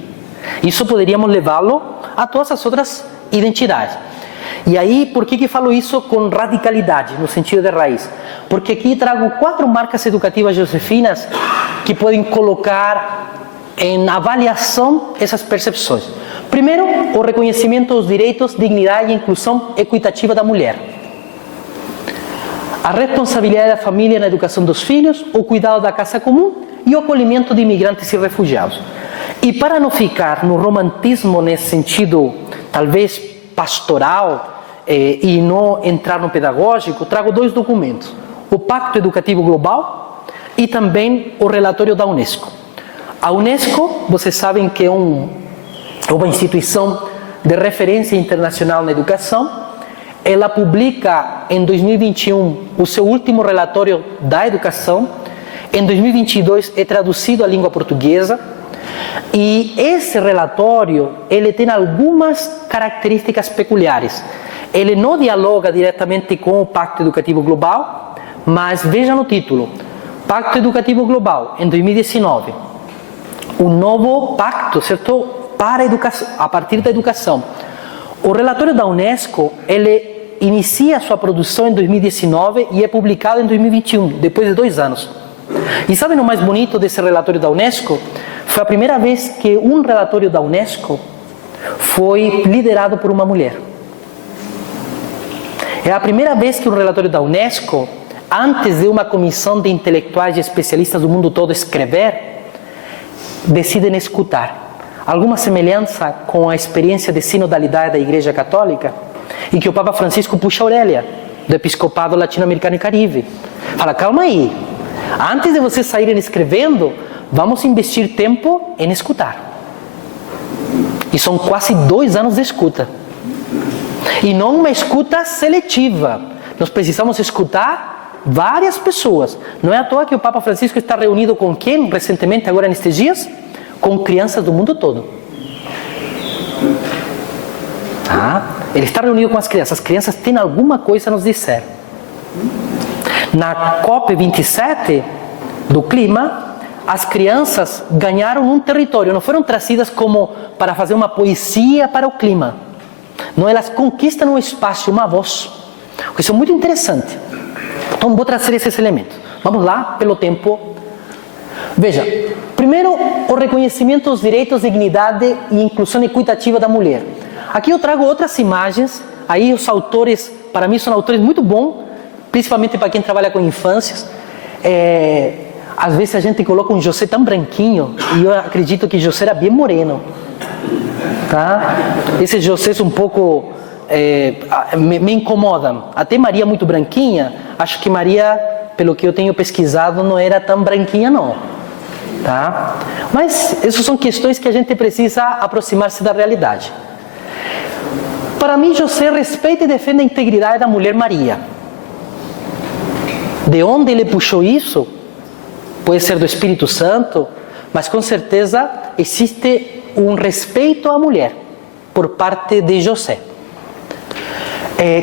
Isso poderíamos levá-lo a todas as outras identidades. E aí, por que falo isso com radicalidade, no sentido de raiz? Porque aqui trago 4 marcas educativas josefinas que podem colocar em avaliação essas percepções. Primeiro, o reconhecimento dos direitos, dignidade e inclusão equitativa da mulher. A responsabilidade da família na educação dos filhos, o cuidado da casa comum e o acolhimento de imigrantes e refugiados. E para não ficar no romantismo nesse sentido, talvez pastoral, e não entrar no pedagógico, trago 2 documentos. O Pacto Educativo Global e também o relatório da Unesco. A Unesco, vocês sabem que é uma instituição de referência internacional na educação. Ela publica em 2021 o seu último relatório da educação. Em 2022 é traduzido à língua portuguesa. E esse relatório, ele tem algumas características peculiares. Ele não dialoga diretamente com o Pacto Educativo Global, mas veja no título: Pacto Educativo Global, em 2019. O novo pacto, certo? Para a educação, a partir da educação. O relatório da Unesco, ele inicia sua produção em 2019 e é publicado em 2021, depois de 2 anos. E sabem o mais bonito desse relatório da Unesco? Foi a primeira vez que um relatório da Unesco foi liderado por uma mulher. É a primeira vez que um relatório da Unesco, antes de uma comissão de intelectuais e especialistas do mundo todo escrever, decidem escutar. Alguma semelhança com a experiência de sinodalidade da Igreja Católica, e que o Papa Francisco puxa a orelha do Episcopado Latino-Americano e Caribe. Fala: calma aí, antes de vocês saírem escrevendo, vamos investir tempo em escutar. E são quase 2 anos de escuta. E não uma escuta seletiva. Nós precisamos escutar várias pessoas. Não é à toa que o Papa Francisco está reunido com quem recentemente, agora nestes dias? Com crianças do mundo todo. Ele está reunido com as crianças. As crianças têm alguma coisa a nos dizer. Na COP27 do clima, as crianças ganharam um território. Não foram trazidas como para fazer uma poesia para o clima. Não, elas conquistam um espaço, uma voz. Isso é muito interessante. Então vou trazer esses elementos. Vamos lá, pelo tempo. Veja, primeiro, o reconhecimento dos direitos, dignidade e inclusão equitativa da mulher. Aqui eu trago outras imagens. Aí os autores, para mim, são autores muito bons, principalmente para quem trabalha com infâncias. Às vezes a gente coloca um José tão branquinho, e eu acredito que José era bem moreno. Tá? Esses Josés um pouco me incomodam. Até Maria muito branquinha, acho que Maria pelo que eu tenho pesquisado, não era tão branquinha não. Tá? Mas essas são questões que a gente precisa aproximar-se da realidade. Para mim, José respeita e defende a integridade da mulher Maria. De onde ele puxou isso? Pode ser do Espírito Santo, mas com certeza existe um respeito à mulher por parte de José.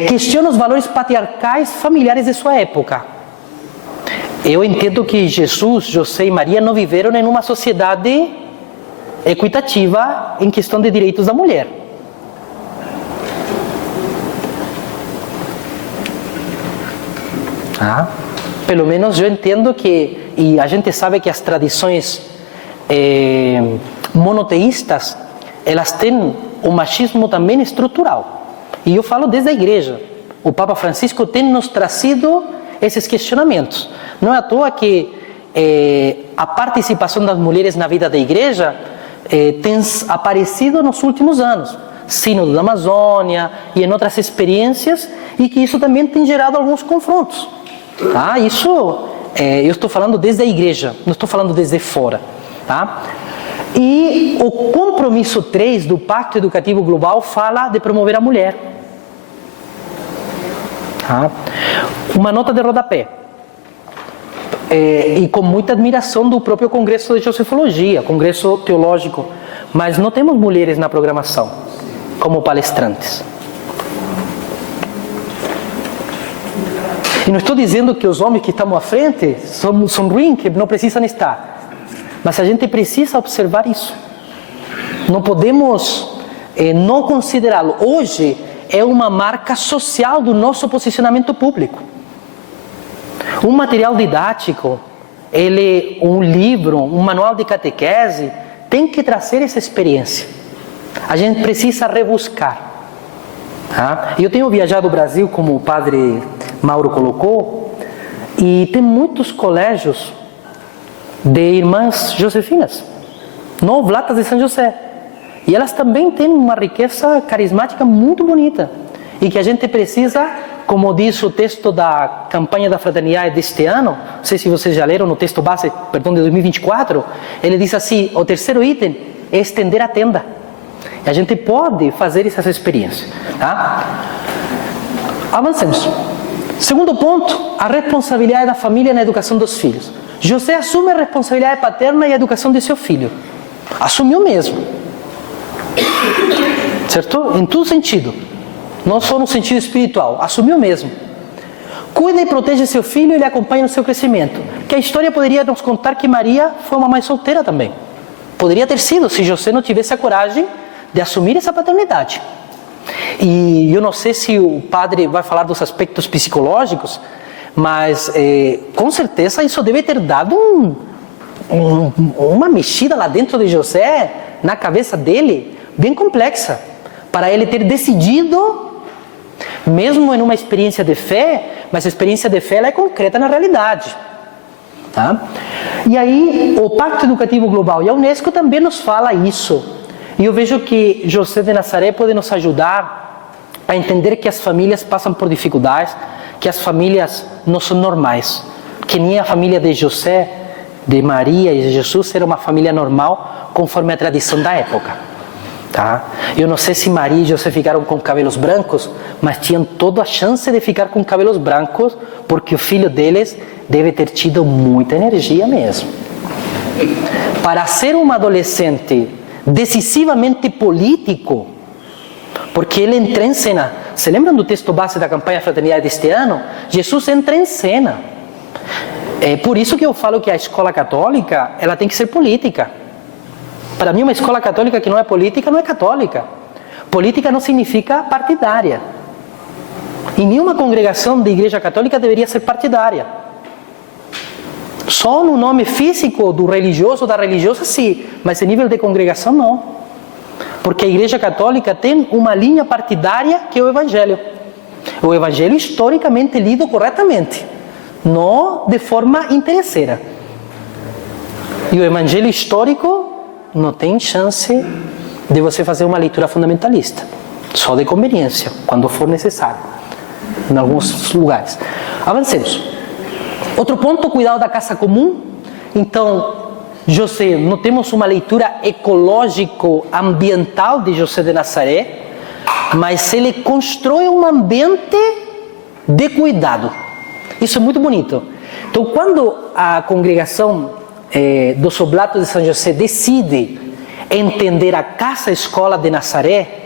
Questiona os valores patriarcais familiares de sua época. Eu entendo que Jesus, José e Maria não viveram em uma sociedade equitativa em questão de direitos da mulher. Pelo menos eu entendo que, e a gente sabe que as tradições monoteístas, elas têm o machismo também estrutural. E eu falo desde a igreja. O Papa Francisco tem nos trazido esses questionamentos. Não é à toa que a participação das mulheres na vida da igreja tem aparecido nos últimos anos. Sínodo da Amazônia e em outras experiências, e que isso também tem gerado alguns confrontos. Tá? Isso eu estou falando desde a igreja, não estou falando desde fora. Tá? E o compromisso 3 do Pacto Educativo Global fala de promover a mulher. Tá? Uma nota de rodapé. E com muita admiração do próprio Congresso de Josefologia, Congresso Teológico, mas não temos mulheres na programação como palestrantes. E não estou dizendo que os homens que estão à frente são ruins, que não precisam estar. Mas a gente precisa observar isso. Não podemos não considerá-lo. Hoje é uma marca social do nosso posicionamento público. Um material didático, um livro, um manual de catequese, tem que trazer essa experiência. A gente precisa rebuscar. Tá? Eu tenho viajado o Brasil, como o padre Mauro colocou, e tem muitos colégios de irmãs josefinas, no Oblatas de São José. E elas também têm uma riqueza carismática muito bonita. E que a gente precisa, como diz o texto da campanha da fraternidade deste ano, não sei se vocês já leram no texto base, de 2024, ele diz assim, o terceiro item é estender a tenda. E a gente pode fazer essas experiências. Tá? Avancemos. Segundo ponto, a responsabilidade da família na educação dos filhos. José assume a responsabilidade paterna e a educação de seu filho. Assumiu mesmo. Certo? Em todo sentido. Não só no sentido espiritual. Assumiu mesmo. Cuida e protege seu filho e lhe acompanha no seu crescimento. Que a história poderia nos contar que Maria foi uma mãe solteira também. Poderia ter sido, se José não tivesse a coragem de assumir essa paternidade. E eu não sei se o padre vai falar dos aspectos psicológicos, mas com certeza isso deve ter dado uma mexida lá dentro de José, na cabeça dele, bem complexa, para ele ter decidido, mesmo em uma experiência de fé, mas a experiência de fé ela é concreta na realidade. Tá? E aí o Pacto Educativo Global e a Unesco também nos fala isso. E eu vejo que José de Nazaré pode nos ajudar a entender que as famílias passam por dificuldades, que as famílias não são normais, que nem a família de José, de Maria e de Jesus era uma família normal, conforme a tradição da época. Tá? Eu não sei se Maria e José ficaram com cabelos brancos, mas tinham toda a chance de ficar com cabelos brancos, porque o filho deles deve ter tido muita energia mesmo. Para ser um adolescente decisivamente político, porque ele entra em cena. Se lembram do texto base da campanha Fraternidade deste ano? Jesus entra em cena. É por isso que eu falo que a escola católica ela tem que ser política. Para mim, uma escola católica que não é política não é católica. Política não significa partidária. E nenhuma congregação de igreja católica deveria ser partidária. Só no nome físico do religioso ou da religiosa, sim, mas em nível de congregação, não. Porque a Igreja Católica tem uma linha partidária que é o Evangelho. O Evangelho historicamente lido corretamente, não de forma interesseira. E o Evangelho histórico não tem chance de você fazer uma leitura fundamentalista, só de conveniência, quando for necessário, em alguns lugares. Avancemos. Outro ponto, cuidado da casa comum. Então, José, não temos uma leitura ecológico-ambiental de José de Nazaré, mas ele constrói um ambiente de cuidado. Isso é muito bonito. Então, quando a congregação dos Oblatos de São José decide entender a Casa-Escola de Nazaré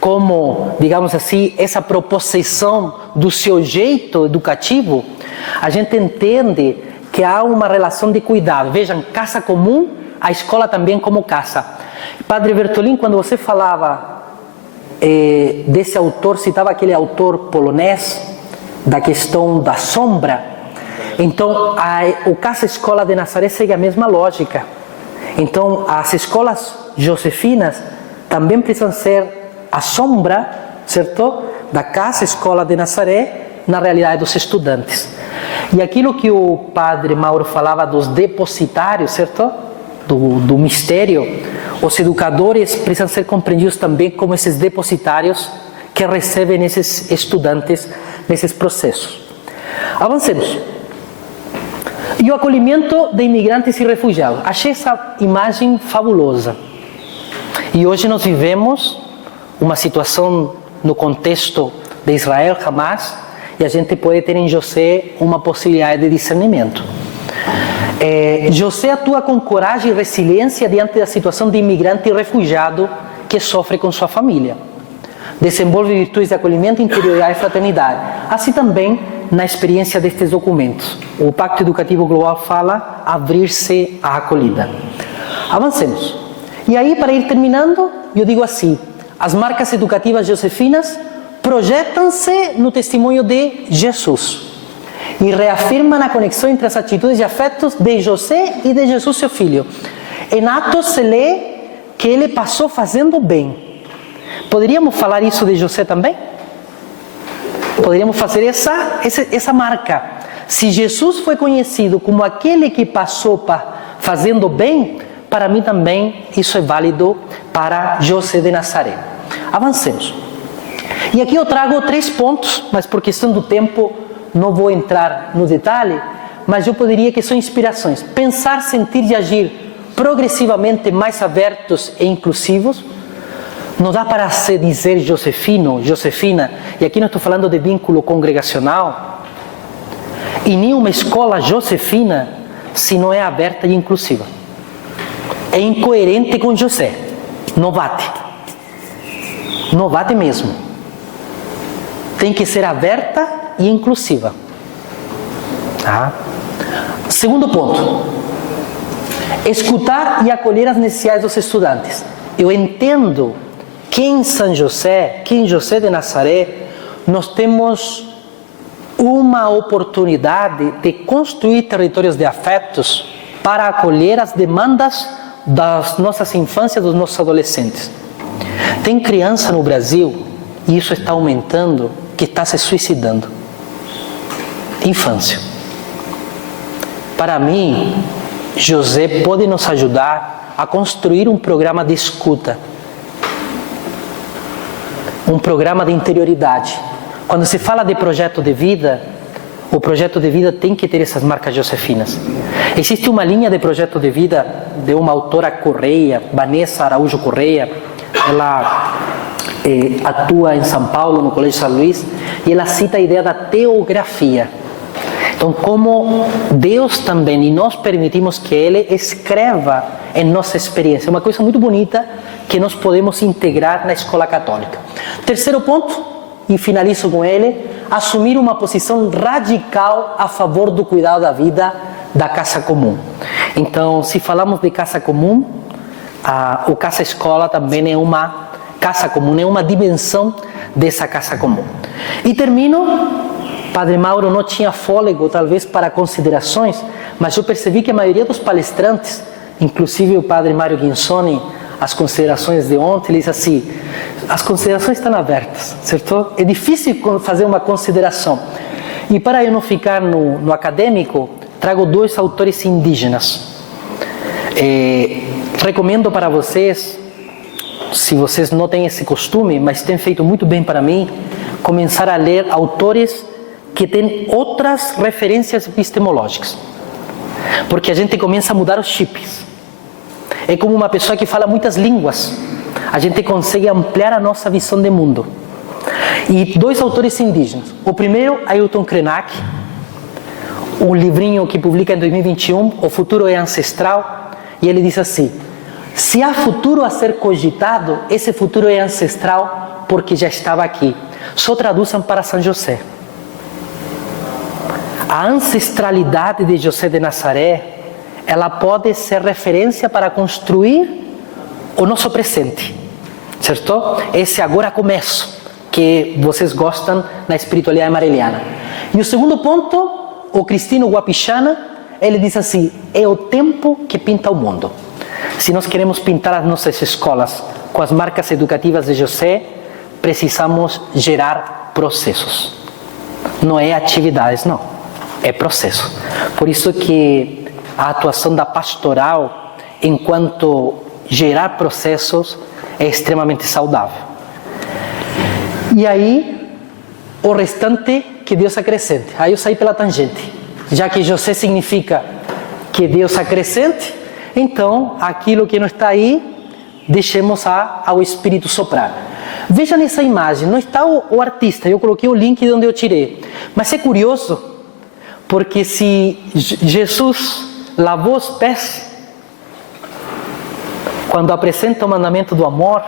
como, digamos assim, essa proposição do seu jeito educativo, a gente entende que há uma relação de cuidado. Vejam, casa comum, a escola também como casa. Padre Bertolin, quando você falava desse autor, citava aquele autor polonês, da questão da sombra, então o Casa-Escola de Nazaré segue a mesma lógica. Então, as escolas josefinas também precisam ser a sombra, certo? Da Casa-Escola de Nazaré na realidade dos estudantes. E aquilo que o padre Mauro falava dos depositários, certo? Do mistério, os educadores precisam ser compreendidos também como esses depositários que recebem esses estudantes nesses processos. Avancemos. E o acolhimento de imigrantes e refugiados. Achei essa imagem fabulosa. E hoje nós vivemos uma situação no contexto de Israel, Hamas, e a gente pode ter em José uma possibilidade de discernimento. José atua com coragem e resiliência diante da situação de imigrante e refugiado que sofre com sua família. Desenvolve virtudes de acolhimento, interioridade e fraternidade. Assim também na experiência destes documentos. O Pacto Educativo Global fala abrir-se à acolhida. Avancemos. E aí, para ir terminando, eu digo assim, as marcas educativas josefinas projetam-se no testemunho de Jesus e reafirmam a conexão entre as atitudes e afetos de José e de Jesus, seu filho. Em Atos se lê que ele passou fazendo bem. Poderíamos falar isso de José também? Poderíamos fazer essa marca. Se Jesus foi conhecido como aquele que passou fazendo bem, para mim também isso é válido para José de Nazaré. Avancemos. E aqui eu trago 3 pontos, mas por questão do tempo não vou entrar no detalhe, mas eu poderia que são inspirações. Pensar, sentir e agir progressivamente mais abertos e inclusivos. Não dá para se dizer josefino, josefina, e aqui não estou falando de vínculo congregacional, e nem uma escola josefina se não é aberta e inclusiva. É incoerente com José. Não bate. Não bate mesmo. Tem que ser aberta e inclusiva. Tá? Segundo ponto. Escutar e acolher as necessidades dos estudantes. Eu entendo que em São José, que em José de Nazaré, nós temos uma oportunidade de construir territórios de afetos para acolher as demandas das nossas infâncias, dos nossos adolescentes. Tem criança no Brasil, e isso está aumentando, que está se suicidando. Infância. Para mim, José pode nos ajudar a construir um programa de escuta, um programa de interioridade. Quando se fala de projeto de vida, o projeto de vida tem que ter essas marcas josefinas. Existe uma linha de projeto de vida de uma autora Correia, Vanessa Araújo Correia. Ela atua em São Paulo, no Colégio São Luís, e ela cita a ideia da teografia. Então, como Deus também, e nós permitimos que Ele escreva em nossa experiência. É uma coisa muito bonita que nós podemos integrar na escola católica. Terceiro ponto, e finalizo com ele, assumir uma posição radical a favor do cuidado da vida da casa comum. Então, se falamos de casa comum, o casa-escola também é uma casa comum, é uma dimensão dessa casa comum. E termino, Padre Mauro não tinha fôlego talvez para considerações, mas eu percebi que a maioria dos palestrantes, inclusive o Padre Mário Guinsoni, as considerações de ontem, ele diz assim, as considerações estão abertas, certo? É difícil fazer uma consideração. E para eu não ficar no acadêmico, trago 2 autores indígenas. Recomendo para vocês, se vocês não têm esse costume, mas tem feito muito bem para mim, começar a ler autores que tem outras referências epistemológicas. Porque a gente começa a mudar os chips. É como uma pessoa que fala muitas línguas. A gente consegue ampliar a nossa visão de mundo. E dois autores indígenas. O primeiro, Ailton Krenak, um livrinho que publica em 2021, O Futuro é Ancestral, e ele diz assim: se há futuro a ser cogitado, esse futuro é ancestral porque já estava aqui. Só traduzam para São José. A ancestralidade de José de Nazaré, ela pode ser referência para construir o nosso presente, certo? Esse agora começo, que vocês gostam na espiritualidade amareliana. E o segundo ponto, o Cristino Guapichana, ele diz assim: é o tempo que pinta o mundo. Se nós queremos pintar as nossas escolas com as marcas educativas de José, precisamos gerar processos. Não é atividades, não. É processo. Por isso que a atuação da pastoral, enquanto gerar processos, é extremamente saudável. E aí, o restante que Deus acrescente. Aí eu saí pela tangente. Já que José significa que Deus acrescente, então aquilo que não está aí, deixemos ao Espírito soprar. Veja nessa imagem, não está o artista, eu coloquei o link de onde eu tirei. Mas é curioso, porque se Jesus lavou os pés, quando apresenta o mandamento do amor,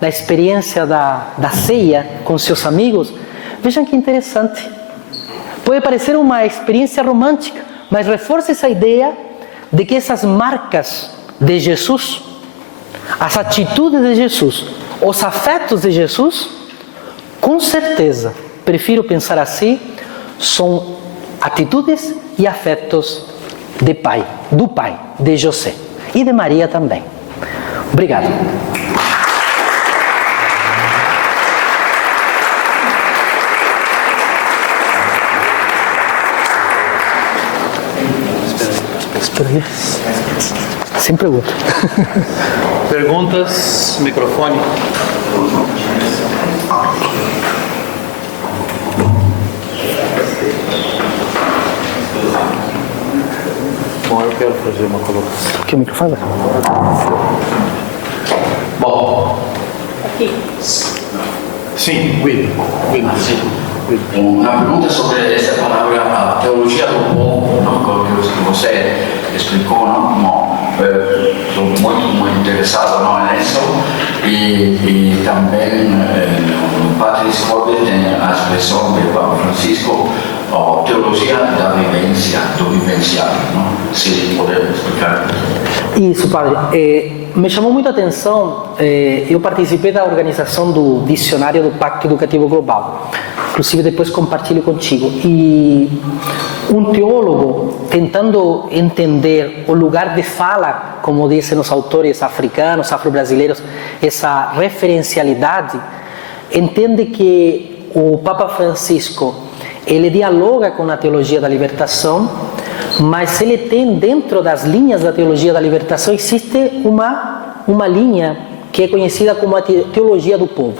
da experiência da ceia com seus amigos, vejam que interessante. Pode parecer uma experiência romântica, mas reforça essa ideia de que essas marcas de Jesus, as atitudes de Jesus, os afetos de Jesus, com certeza, prefiro pensar assim, são atitudes e afetos do Pai, de José e de Maria também. Obrigado. Espera aí. Sem pergunta. Perguntas, microfone. Bom, eu quero fazer uma colocação. Que microfone? Bom, Aqui. sim, Will. Una pregunta sobre esta palabra teología do povo, ¿no? Que você explicou, ¿no? Estou muito interessado, ¿no? Nisso e também no Padre Scoble tem a expressão do Papa Francisco, teologia da vivência, do vivencial, ¿no? Se puder explicar. Isso, padre. Me chamou muita atenção, eu participei da organização do Dicionário do Pacto Educativo Global, inclusive depois compartilho contigo, e um teólogo tentando entender o lugar de fala, como dizem os autores africanos, afro-brasileiros, essa referencialidade, entende que o Papa Francisco, ele dialoga com a teologia da libertação, mas ele tem dentro das linhas da teologia da libertação, existe uma linha que é conhecida como a teologia do povo.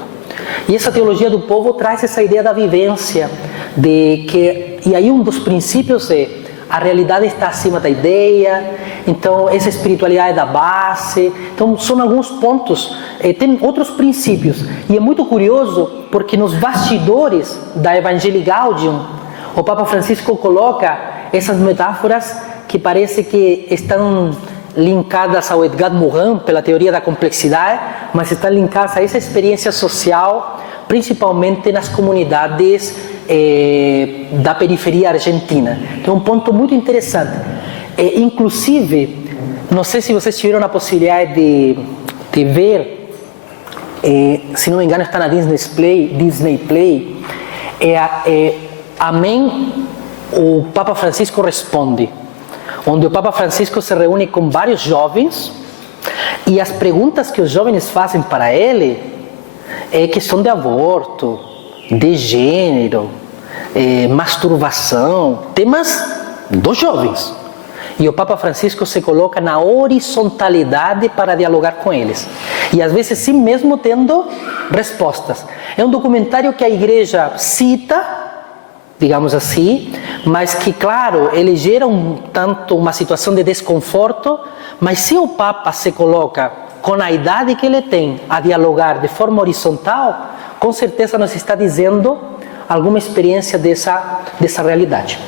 E essa teologia do povo traz essa ideia da vivência, e aí um dos princípios é a realidade está acima da ideia, então essa espiritualidade é da base, então são alguns pontos, tem outros princípios, e é muito curioso porque nos bastidores da Evangelii Gaudium, o Papa Francisco coloca essas metáforas que parece que estão linkadas ao Edgar Morin pela teoria da complexidade, mas estão linkadas a essa experiência social, principalmente nas comunidades da periferia argentina. Então, um ponto muito interessante. Inclusive, não sei se vocês tiveram a possibilidade de ver, se não me engano está na Disney Play, Amém, o Papa Francisco responde, onde o Papa Francisco se reúne com vários jovens e as perguntas que os jovens fazem para ele é questão de aborto, de gênero, masturbação, temas dos jovens. E o Papa Francisco se coloca na horizontalidade para dialogar com eles. E às vezes sim mesmo tendo respostas. É um documentário que a igreja cita, digamos assim, mas que, claro, ele gera tanto uma situação de desconforto, mas se o Papa se coloca com a idade que ele tem a dialogar de forma horizontal, com certeza nos está dizendo alguma experiência dessa realidade.